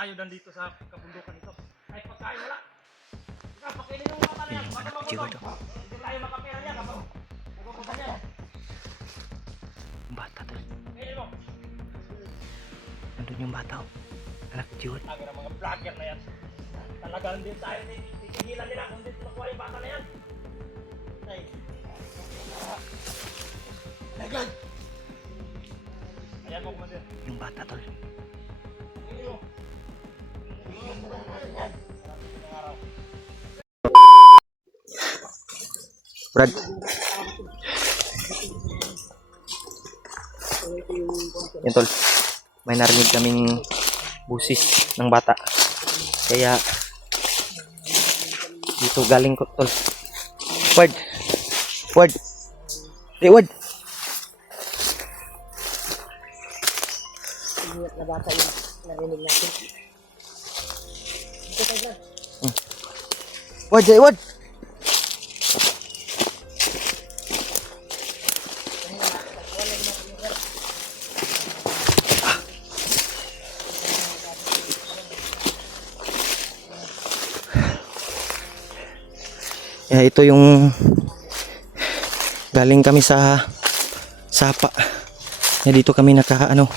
tayo nandito sa kabundukan ito. Ay pagkain wala. Pakainin yung bata niya. Baka magutom. Hindi tayo makapera niya kapag nagugutom niya. Bata to. Pakainin mo. Nandun yung bata. Anak Jewel. Sabi ng mga vlogger na yan. Talagang din tayo titigilan nila kung dito nakuha yung bata na yan. Ay. Ayan. Ayan mo kumandir. Yung bata tol. Pakainin mo. Brad. Yan tol. May narinig kaming busis ng bata. Kaya dito galing ko tol. Word. Word. Hey, word. Na bata yung narinig natin. Ito tayo lang. Word, hey, word. Yeah, ito yung galing kami sa sapa. Yeah, dito kami nakaabot.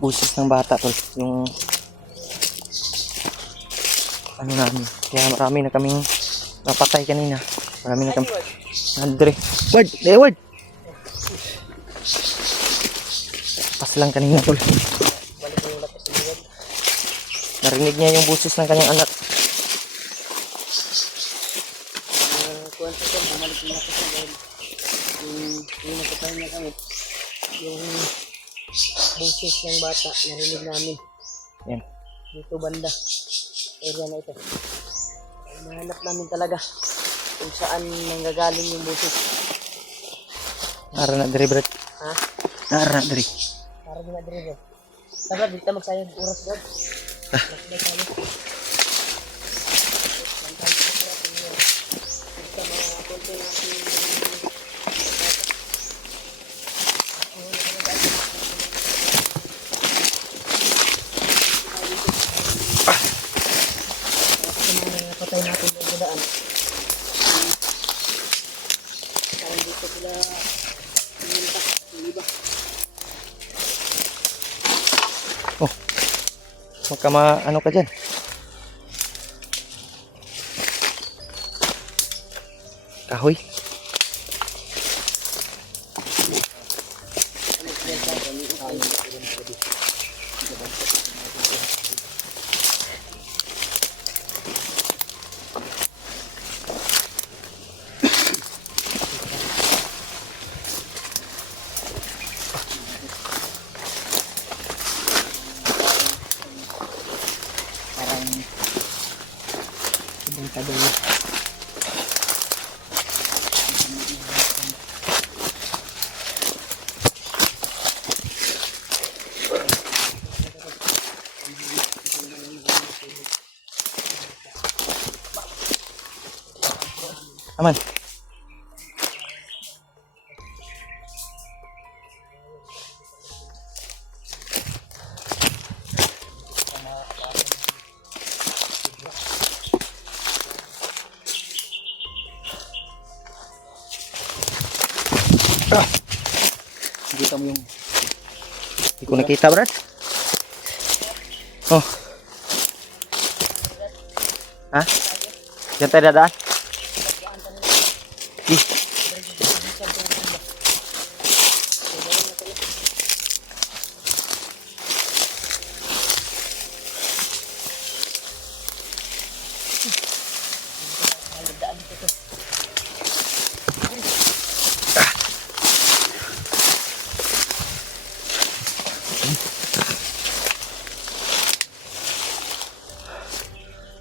Busis ng bata tol, yung ano namin, kaya marami na kaming napatay kanina, marami na kami Andre, word pas lang kanina tol, narinig niya yung busis ng kanyang anak. Kuwan sa ito, bumalik yung lakas na dahil yung nakapay niya kami. Yung boses ng bata, narinig namin. Yan. Dito banda. Area na ito. Mahanap namin talaga kung saan nanggagaling yung boses. Nara na diri Brad. Ha? Nara na diri. Para din na dito. Tara, dito magsayang oras doon. Magsayang tayo. Basta mga konti natin patay natin yung gudaan. Kaya dito sila pumunta, yung iba. Huwag ka ano ka dyan. Kahoy. Parang ibang tabi. Aman. Kita mo yung hindi ko nakita Brad. Oh. Ha? Diyan tayo dadaan?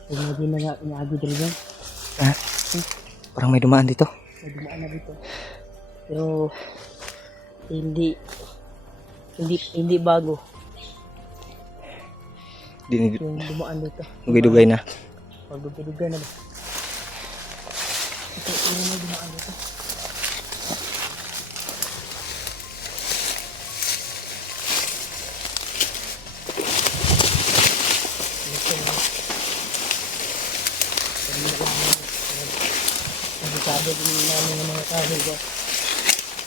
Hindi na nga inaagi dito dyan. Ha? Parang may dumaan dito. May dumaan na dito. Pero hindi bago Dinig. yung dumaan dito. Dugay-dugay na. Pagdugay na ba? Ito may dumaan dito. Sabi din namin ng mga kahoy ko.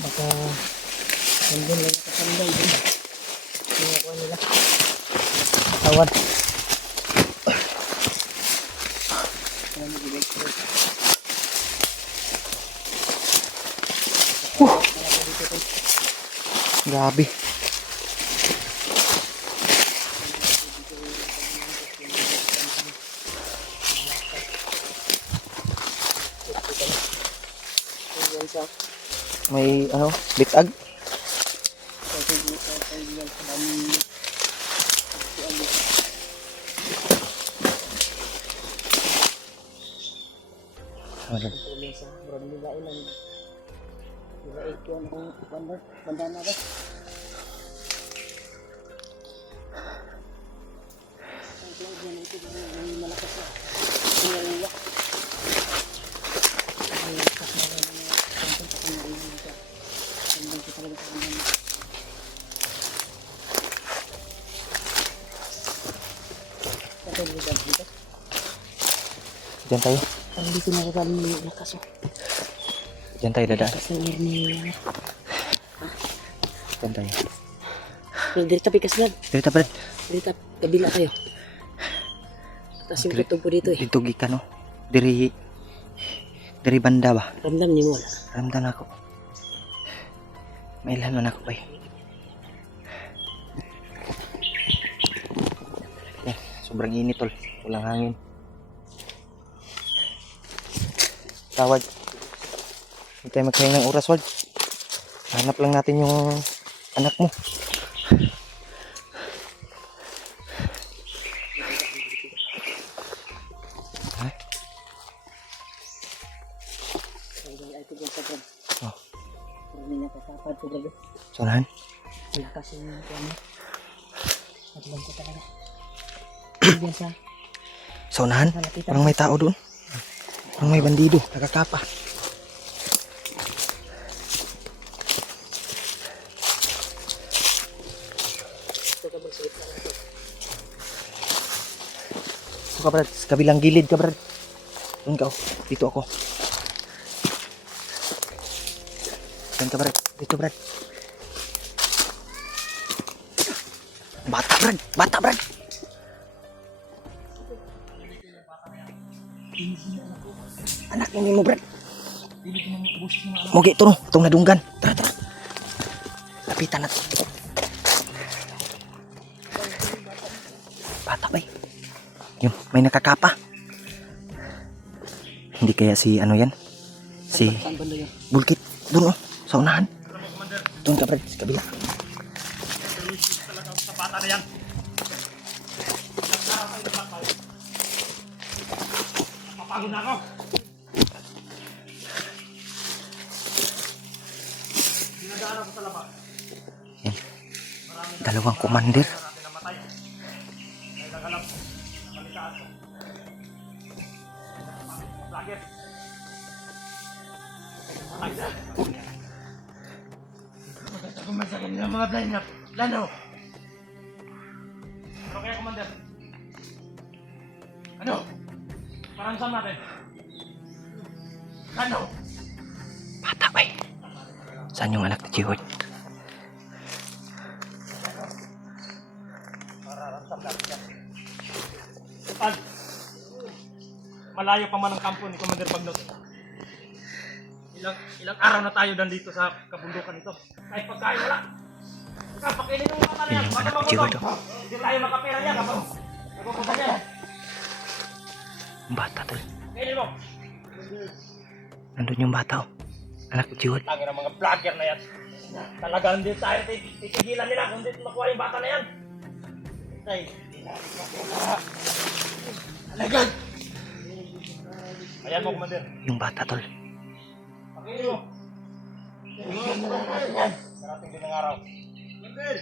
Baka nandun lang nakasanday din. Sinukuha nila. Tawad. Grabe. May ano, bitag. Ano? Bandana ba? Diyan tayo. Ang dito na kami lakas oh. Diyan tayo dadaan. Sa air ni Diyan tayo. Dito pikas lang. Dito Brad. Dito kabila kayo. Tapos yung kutob po dito eh. Dito gikan no. Diri banda ba? Ramdam niyo mo wala. Ramdam ako. May ilan man ako pa eh. Yan, sobrang init tol. Walang hangin. Tawad. Hindi tayo magkayang ng oras, Ward. Hanap lang natin yung anak mo. Ha? Oh. Marami na kasapad ko talaga. Sonahan? Lakas yung ano. Naglang ko talaga. Diyan sa Sonahan? Parang may tao doon. Parang may bandido. Nakakapa. Ito ka Brad. Sa kabilang gilid ka Brad. Doon ka oh. Dito ako. Doon ka Brad. Dito Brad. Bata Brad. Bata Brad. Anak ni mo Brad. Mogi ito no. Itong nadunggan. Tara tara. Lapitan natin. Bata ba eh. Yun, may nakakapa. Hindi kaya si ano yan? Si saan banda yun? Bulkit. Doon oh. Sa unahan. Doon ka Brad. Sa kabila. Sa bata na yan. Napapagod na ako. Dinadaanan ko sa labas. Yan. Dalawang commander. Natin namatay. Dahil nagalap. Nakalitaan ko. Vlogger. Ay, maganda kuman sa kanila mga blind up. Lano. Ano kaya, Commander? Ano? Parang saan natin? Ano? Bata ba eh. Saan yung anak ni Jihod? Pag malayo pa man ang kampo ni Commander Bagnot. Ilang araw na tayo dito sa kabundukan ito. Kahit pagkain wala. Pakainin mo mga Yun yung anak ni Jihod oh. Hindi tayo makapera niya kapag nagpupunta niya. Yung bata tol. Kainin mo. Nandun yung bata oh. Anak ni Jihod. Tangin ang mga vlogger na yan. Talagang hindi tayo titigilan nila kung hindi makuha yung bata na yan. Tay, talagang Ayan mo, Commander. Yung bata, tol. Pakiin mo. Sarating din ang araw. Commander!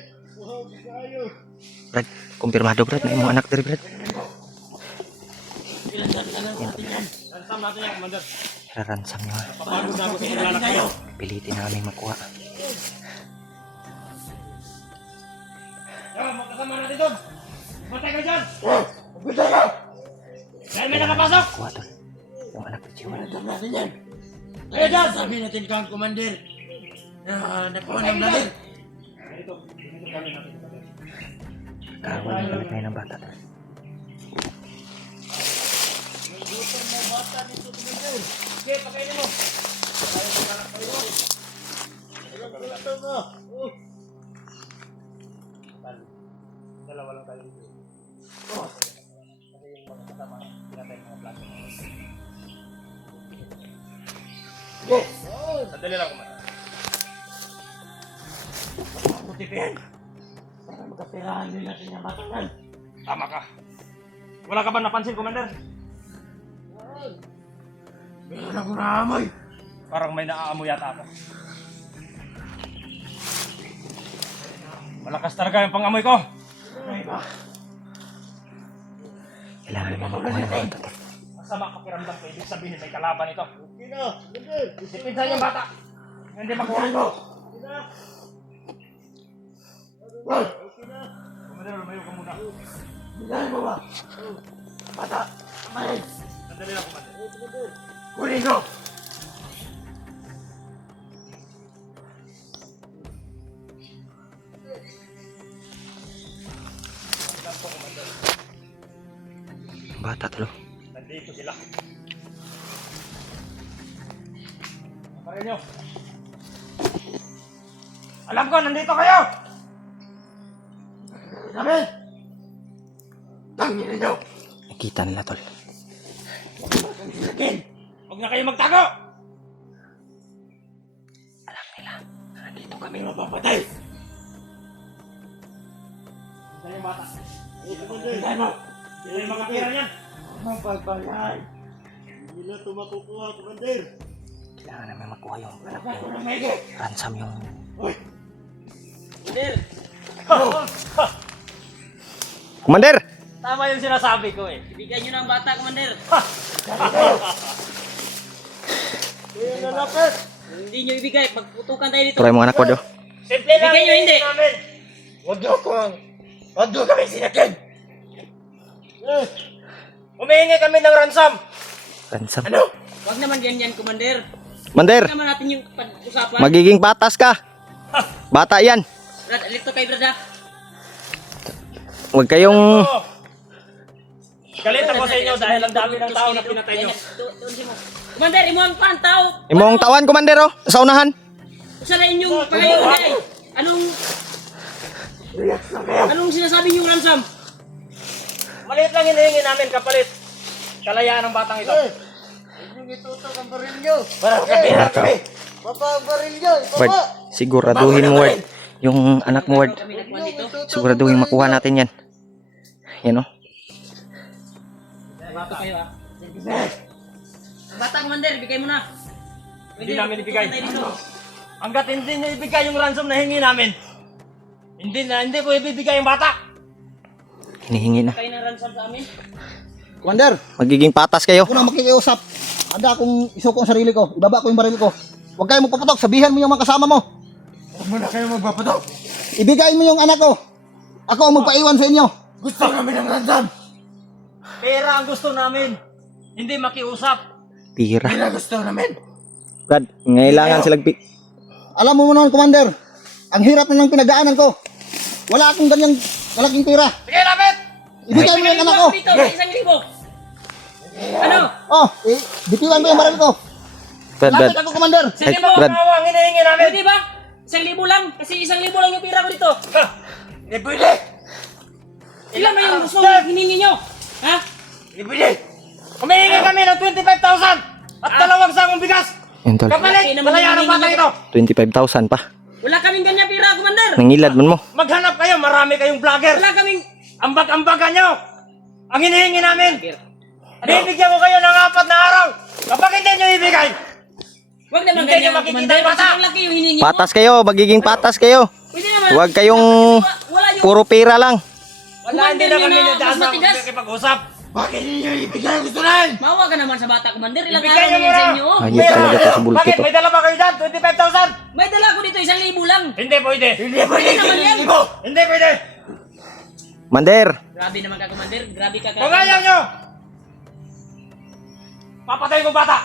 Brad, kumpirmado, Brad, na imong anak diri, Brad. Ransam natin yan, Commander. Raransam niyo, ha. Papagod na ako sa paglalaki. Pilitin na aming makuha. Yan, magkasama natin doon. Matay ka dyan. Dahil may nakapasok. Kuha, tol. Yung anak ni Chihuahua. Kaya dyan. Sabi natin kang commander. Nakuha natin. Kawan yung balik na ng bata, tol. Okay, pakainin mo. Dalawa lang tayo dito. Kasi yung mga kasama, pinatay mga plato. Sandali lang, Commander. Putipihan. Para magkapirahan din natin yung batangan. Tama ka. Wala ka ba napansin, Commander? Meron akong naamoy. Parang may naaamoy yata ako. Malakas talaga yung pangamoy ko. Kailangan naman makuha yung bata, tol. Masama pakiramdam ko, ibig sabihin may kalaban ito. Dipinsan yung bata. Hindi makuha ko. Commander, lumayo ka muna. Bata, kamay. Sandali lang, Commander. Kunin ko. Yung bata, tol. Nandito sila. Pakarin nyo. Alam ko, nandito kayo! Namin. Tangin ninyo. Nakita nila, tol. Huwag na kayo magtago! Alam nila. Nandito kami mapapatay. Sandali yung bata. Tingnan mo. Sila yung mga pira niyan. Mapagpalay. Hindi na ito makukuha, commander. Kailangan namin makuha yung anak Ako niyo. na maigi. Ransom yung... Uy. Commander! Commander! Tama yung sinasabi ko eh. Bigyan nyo ng bata, Commander. Kuya na lapit. Hindi nyo ibigay. Pagputukan tayo dito. Turay mo anak ko, do. Simple lang Bigyan nyo, hindi. namin. Huwag nyo kami sinakin. Humihingi kami ng ransom. Ransom. Ano? Huwag naman ganyan, Commander. Commander! Huwag naman natin yung pag-usapan. Magiging patas ka. Bata yan. Brad, alito kay Brad, ha? Huwag kayong... Oh. Galit ako sa inyo dahil ang dami ng tao na pinatay nyo. Doon si mo. Commander, imo ang pan, tao. Imong tawan, Commander, oh. Sa unahan. Usa na inyong palayo, ay. Anong sinasabi niyong ransom? Maliit lang hinihingi namin kapalit. Kalayaan ng batang ito. Huwag nyo itutok ang baril nyo. Para kapira kami. Papa ang baril nyo. Ward, siguraduhin mo, Ward. Yung anak mo, Ward. Kami nagkuhan dito. Siguraduhin makuha natin yan. Yan, oh. Bata kayo, ha? Bata, Commander, bigay mo na. Hindi namin ibigay. Pagputukan tayo dito. Hanggat hindi nyo ibigay yung ransom na hingi namin, hindi ko ibibigay yung bata. Hinihingi na. Kayo ng ransom sa amin. Commander, Magiging patas kayo. ako na makikiusap. Handa akong isuko ang sarili ko. Ibaba ko yung baril ko. Huwag kayong magpaputok. Sabihan mo yung mga kasama mo. Huwag mo na kayo magpapatok. Ibigay mo yung anak ko. Ako ang magpaiwan sa inyo. Gusto kami ng ransom. Pera ang gusto namin, hindi makiusap. Pira. Hindi na gusto namin. Brad, ngailangan silang... Alam mo naman, Commander, ang hirap na ng pinagdaanan ko. Wala akong ganyang malaking pera. Sige, lapit! Ibigay mo yung anak ko. Dito, 1,000. Ano? Oh, bitiwan mo yung baril ko. Brad, Brad. Lapit ako, Commander. Sige Hindi mo. mo Brad. kawa ang hinihingi namin. Pwede ba? 1,000 lang. Kasi 1,000 lang yung pira ko dito. Hindi pwede. Ilan ba yung gusto mong hiningi nyo? Ha? Hindi pwede. Humihingi kami ng 25,000 at dalawang sakong bigas. Yan, tol. Kapalit, kalayaan ng batang ito. 25,000 pa. Wala kaming ganyan pira, Commander. Nangilad man mo. Maghanap kayo, marami kayong vlogger. Wala kaming... Ambag-ambagan nyo. Ang hinihingi namin, Bibigyan ko kayo ng 4 na araw. Kapag hindi nyo ibigay, Huwag naman Hindi ganyan, niyo makikita Commander. yung bata. Ang laki yung hiningi mo. Patas kayo, magiging patas kayo. Pwede naman. Huwag kayong Wala yung... puro pera lang. wala, hindi na kami Commander, na daan mas sa matigas. pag-usap. Bakit hindi nyo ibigay ang gusto na yun? Mawa ka naman sa bata, Commander. Ilang Ibigay araw niyo na yan sa muna. inyo. Ayun talaga to sa bulto Bakit? to. May dala ba kayo dyan? 25,000? May dala ko dito 1,000 lang. Hindi pwede. Hindi pwede. naman yan. Hindi pwede. Mander, Grabe naman ka, Commander. Grabe ka. Kung ayaw nyo, papatay ko bata.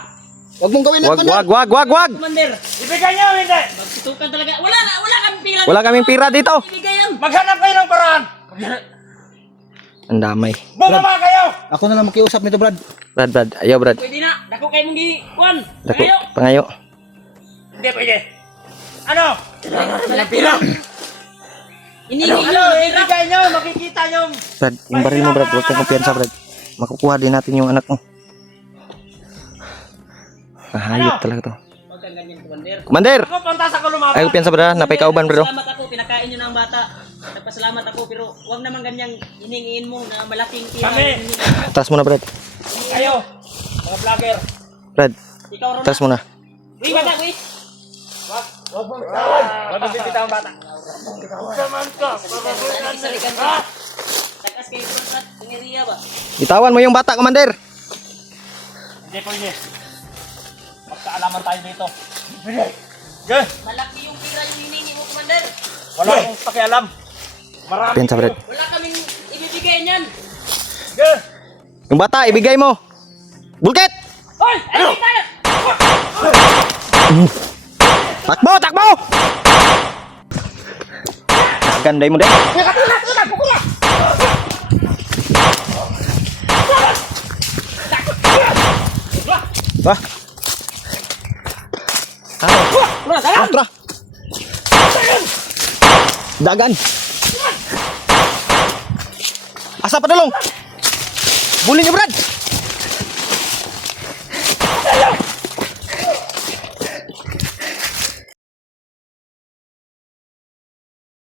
Huwag mong gawin yan, wag, Commander. wag. Commander, Ibigay nyo, hindi. magtutukan talaga. Wala kami pira. Wala kaming pira dito. Ibigay yan. Maghanap kayo ng paraan. Ang damay. Bumaba kayo. Ako na lang makiusap nito, Brad. Brad, ayaw Brad. Pwede na. Dako kayo mong gi-kuan. Dako, Kayo. pangayo. Hindi pwede. Ano? Malaki lang. Iningi Ano? nyo. Pira. Ibigay nyo, makikita nyo. Brad, yung baril mo Brad, huwag kang kumpiyansa Brad. Makukuha din natin yung anak mo. Hayop talaga to. Huwag kang ganyan, Commander. Commander! Ako punta sa kulumaba. Ayaw kumpiyansa Brad, napay kauban Brad. Nagpasalamat ako, pinakain nyo ng bata. Nagpasalamat ako, pero huwag naman ganyang hiningiin mo na malaking tira. Kami. Taas mo na Brad. Kayo, mga vlogger. Brad, Ikaw ron taas mo na. Uy, bata, uy. Huwag mong tawad. Huwag mong bibitaw ang bata. Saman ka. Isalikan ka. Takas kayo sa area ba? Itawan mo yung bata, Commander. Hindi pwede. Magkaalaman tayo dito. Pwede. Ge, Malaki yung tira yung hiningi mo, Commander. wala akong pakialam. Marami. Kumpiyansa Brad. Wala kaming ibibigay niyan. Ge. Yung bata, ibigay mo. Bulket! Hoy! Ano? Tayo! Takbo, takbo! Ganday mo din. Wah. Wala, tayo! Tara. Dagan. Asa pa dalong? Bulin niyo, Brad.